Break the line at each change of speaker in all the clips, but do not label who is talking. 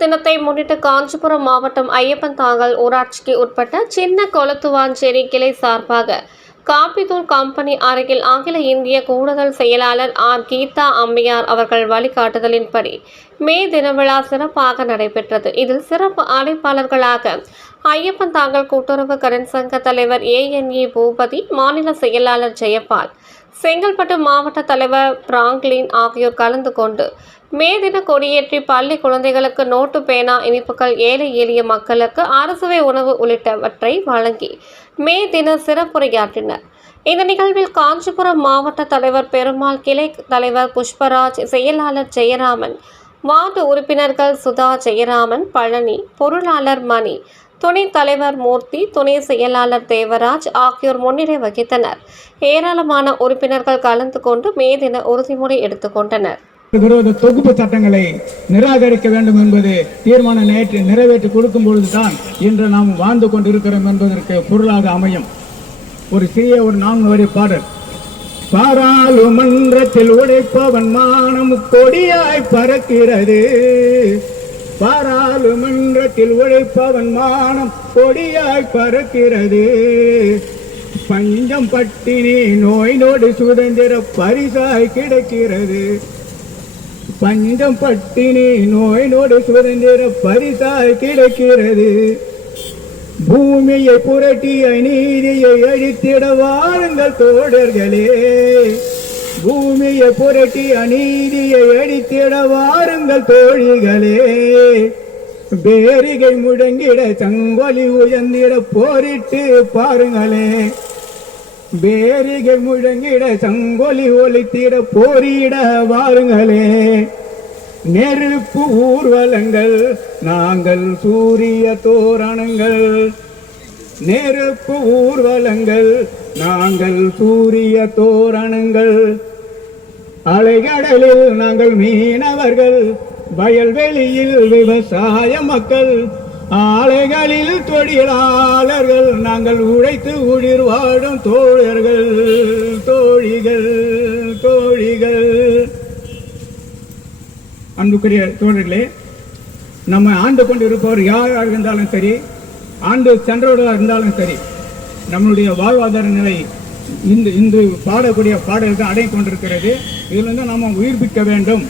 தினத்தை முன்னிட்டு காஞ்சிபுரம் மாவட்டம் ஐயப்பன் தாங்கல் ஊராட்சிக்கு உட்பட்ட சின்ன கொளத்துவாஞ்சேரி கிளை சார்பாக காப்பித்தூள் கம்பெனி அருகில் அகில இந்திய கூடுதல் செயலாளர் ஆர் கீதா அம்மையார் அவர்கள் வழிகாட்டுதலின்படி மே தின விழா சிறப்பாக நடைபெற்றது. இதில் சிறப்பு அழைப்பாளர்களாக ஐயப்பன் தாங்கல் கூட்டுறவு கடன் சங்க தலைவர் ஏஎன்இ பூபதி மாநில செயலாளர் ஜெயபால் செங்கல்பட்டு மாவட்ட தலைவர் பிராங்க்லின் ஆகியோர் கலந்து கொண்டு மே தின கொடியேற்றி பள்ளி குழந்தைகளுக்கு நோட்டு பேனா இனிப்புகள் ஏழை எளிய மக்களுக்கு அரசுவை உணவு உள்ளிட்டவற்றை வழங்கி மே தின சிறப்புரையாற்றினர். இந்த நிகழ்வில் காஞ்சிபுரம் மாவட்ட தலைவர் பெருமாள் கிளை தலைவர் புஷ்பராஜ் செயலாளர் ஜெயராமன் வார்டு உறுப்பினர்கள் சுதா ஜெயராமன் பழனி பொருளாளர் மணி துணை தலைவர் மூர்த்தி துணை செயலாளர் தேவராஜ் ஆகியோர் முன்னிலை வகித்தனர். ஏராளமான உறுப்பினர்கள் கலந்து கொண்டு மே தின உறுதிமொழி எடுத்துக்கொண்டனர்
விரோத தொகுப்பு சட்டங்களை நிராகரிக்க வேண்டும் என்பது தீர்மானம் நேற்று நிறைவேற்றி கொடுக்கும் பொழுதுதான் இன்று நாம் வாழ்ந்து கொண்டிருக்கிறோம் என்பதற்கு பொருளாக அமையும். ஒரு சிறிய ஒரு நான்கு வரி பாடல். பாராளுமன்றத்தில் உழைப்பவன் மானம் கொடியாய் பறக்கிறது. பாராளுமன்றத்தில் உழைப்பவன் மானம் கொடியாய் பறக்கிறது. பஞ்சம் பட்டினி நோய் நோடு சுதந்திர பரிசாய் கிடைக்கிறது. பஞ்சம் பட்டினி நோய் நோடு சுதந்திர பரிசாய் கிடைக்கிறது. பூமியை புரட்டி அநீதியை அழித்திட வாருங்கள் தோழர்களே. பூமியை புரட்டி அநீதியை அழித்திட வாருங்கள் தோழிகளே. பேரிகை முழங்கிட சங்கொலி உயர்ந்திட போரிட்டு பாருங்களே. பேரிகை முழங்கிட சங்கொலி ஒலித்திட போரிட வாருங்களே. நெருப்பு ஊர்வலங்கள் நாங்கள் சூரிய தோரணங்கள். நெருப்பு ஊர்வலங்கள் நாங்கள் சூரிய தோரணங்கள். அலைகடலில் நாங்கள் மீனவர்கள் வயல்வெளியில் விவசாய மக்கள். ஆலைகளில் தொழிலாளர்கள் நாங்கள் உழைத்து உயிர் வாழும் தோழர்கள் தோழிகள் தோழிகள். அன்புக்குரிய தோழர்களே நம்ம ஆண்டு கொண்டு இருப்பவர் யாராக இருந்தாலும் சரி ஆண்டு சென்றவர்களாக இருந்தாலும் சரி நம்மளுடைய வாழ்வாதார நிலை இந்த இன்று பாடக்கூடிய பாடல்கள் அடங்கி கொண்டிருக்கிறது. இதிலிருந்து நாம் உயிர்ப்பிக்க வேண்டும்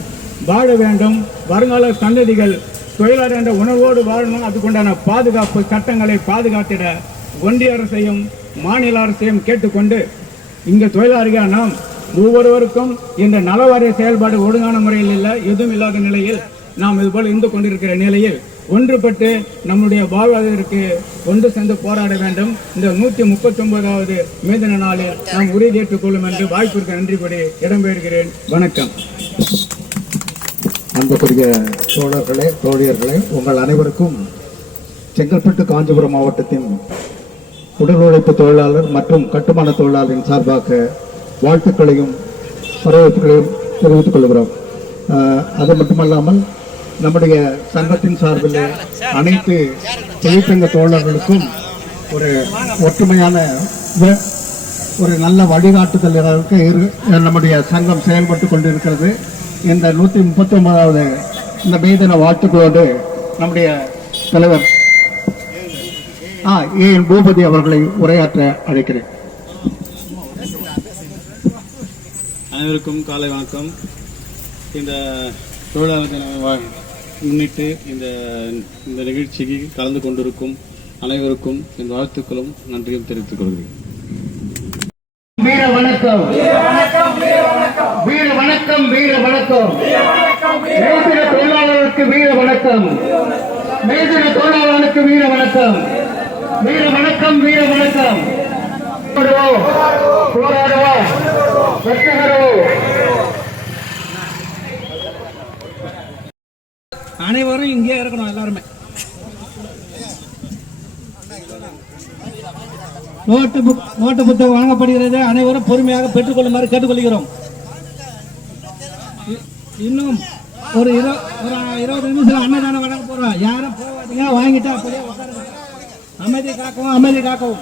வாழ வேண்டும். வருங்கால சந்ததிகள் தொழிலாளர் என்ற உணர்வோடு வாழணும். அதுக்குண்டான பாதுகாப்பு சட்டங்களை பாதுகாத்திட ஒன்றிய அரசையும் மாநில அரசையும் கேட்டுக்கொண்டு இங்க தொழிலாளிகள் நாம் ஒவ்வொருவருக்கும் இந்த நலவாரிய செயல்பாடு ஒழுங்கான முறையில் இல்லை எதுவும் இல்லாத நிலையில் நாம் இதுபோல் இருந்து கொண்டிருக்கிற நிலையில் ஒன்றுபட்டு நம்முடைய வாழ்வாதாரத்திற்கு ஒன்று சேர்ந்து போராட வேண்டும். இந்த நூற்றி முப்பத்தி ஒன்பதாவது மேதின நாளில் நாம் உறுதியேற்றுக் கொள்ளும் என்று வாய்ப்பிற்கு நன்றி கூறி இடம்பெறுகிறேன் வணக்கம்.
அன்புக்குரிய தோழர்களே தோழியர்களே உங்கள் அனைவருக்கும் செங்கல்பட்டு காஞ்சிபுரம் மாவட்டத்தின் உடல் உழைப்பு தொழிலாளர் மற்றும் கட்டுமான தொழிலாளரின் சார்பாக வாழ்த்துக்களையும் வரவேற்புகளையும் தெரிவித்துக் கொள்கிறோம். அது மட்டுமல்லாமல் நம்முடைய சங்கத்தின் சார்பில் அனைத்து தொழிற்சங்க தோழர்களுக்கும் ஒரு ஒற்றுமையான ஒரு நல்ல வழிகாட்டுதல் நம்முடைய சங்கம் செயல்பட்டு கொண்டிருக்கிறது. இந்த நூற்றி முப்பத்தி ஒன்பதாவது இந்த மேதின வாழ்த்துக்களோடு நம்முடைய தலைவர் ஆ ஏ. என். பூபதி அவர்களை உரையாற்ற அழைக்கிறேன்.
அனைவருக்கும் காலை வணக்கம். இந்த தொழிலாளர் தின முன்னிட்டு இந்த இந்த நிகழ்ச்சிக்கு கலந்து கொண்டிருக்கும் அனைவருக்கும் என் வாழ்த்துக்களும் நன்றியும் தெரிவித்துக் கொள்கிறேன்.
வணக்கம். வீர வணக்கம் வீர வணக்கம். மேதின தொழிலாளர்களுக்கு வீர வணக்கம். மேதின தொழிலாளர்களுக்கு வீர வணக்கம். வீர வணக்கம் வீர வணக்கம். போராடுவோம்
அனைவரும் இங்கே இருக்கணும் எல்லாருமே.
நோட்டு புக் நோட்டு புத்தகம் வழங்கப்படுகிறது அனைவரும் பொறுமையாக பெற்றுக்கொள்ளுமாறு கேட்டுக்கொள்கிறோம். இன்னும் ஒரு இரு ஒரு இருபது நிமிஷம் அன்னதானம் வழங்க போறோம் யாரும் போகாதீங்க வாங்கிட்டா அப்படியே உட்காருங்க. அமைதி காக்கவும் அமைதி காக்கவும்.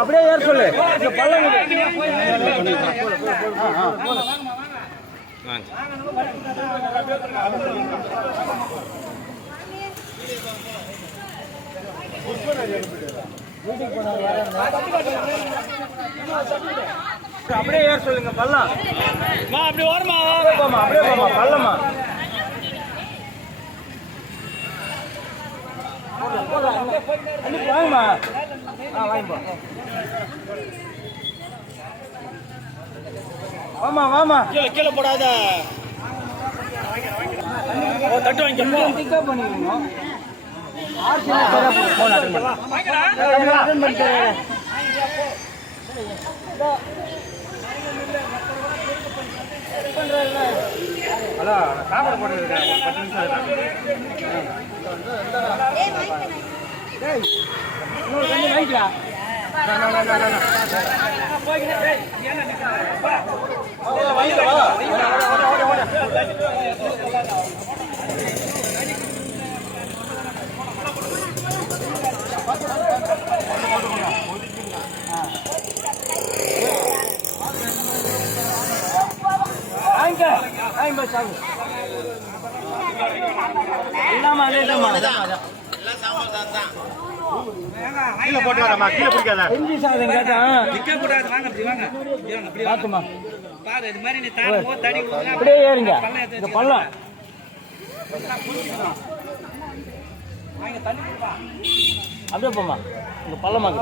அப்படியே ஏற சொல்லு இந்த பள்ளம் அப்படியே ஏற சொல்லுங்க பள்ளம் அப்படி ஓரமா போமா அப்படியே போமா பள்ளமா வாங்கம்மா. ஆ வாங்கிப்போ வாமா வாமா கீழே கீழே போடாத. தட்டு வாங்கிக்கோ. பண்ணிக்கணும். ஹலோ சாப்பாடு போட்டுருக்கேன் பத்து நிமிஷம் கீழே போட்டு வரமா கீழே பிடிக்காத இஞ்சி சாதம் கேட்டா பாத்துமா அப்படியே ஏறுங்க இந்த பள்ளம் அப்படியே போமா இந்த பள்ளமாக்கு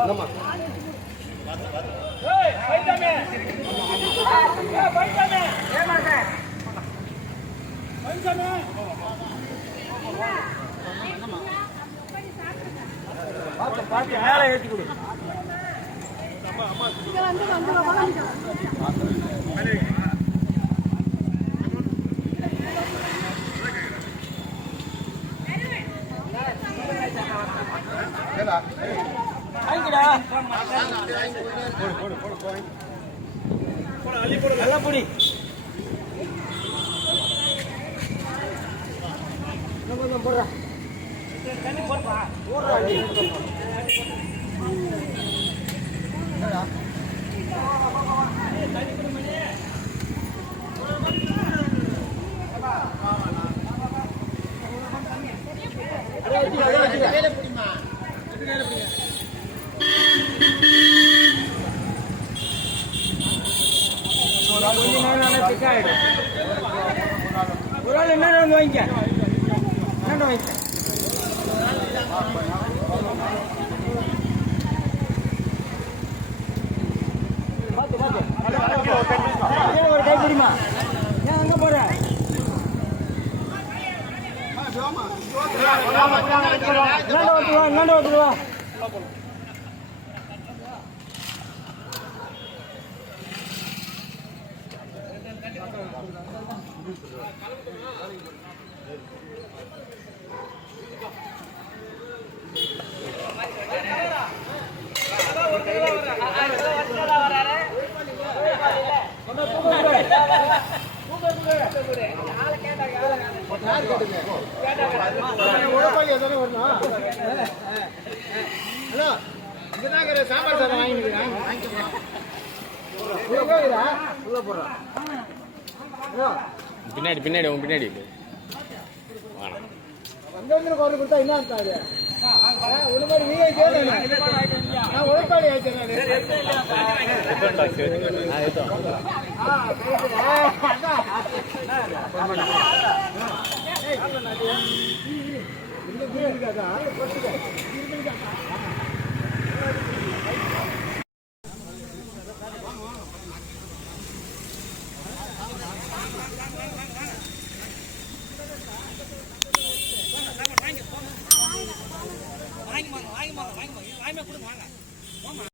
மேலே ஏற்றி கொடு வாங்கிடா நல்லா பொடி. கொஞ்சம் போடுறா. தண்ணி போடுறா போடுறா கொஞ்ச ஒரு ஆள் என்ன வந்து வாங்கிக்க? என்ன வாங்கிக்க ஒரு கை ஏன் அங்க போற இந்தாண்ட
பின்னாடி பின்னாடி உங்க பின்னாடி
உழைப்பாளி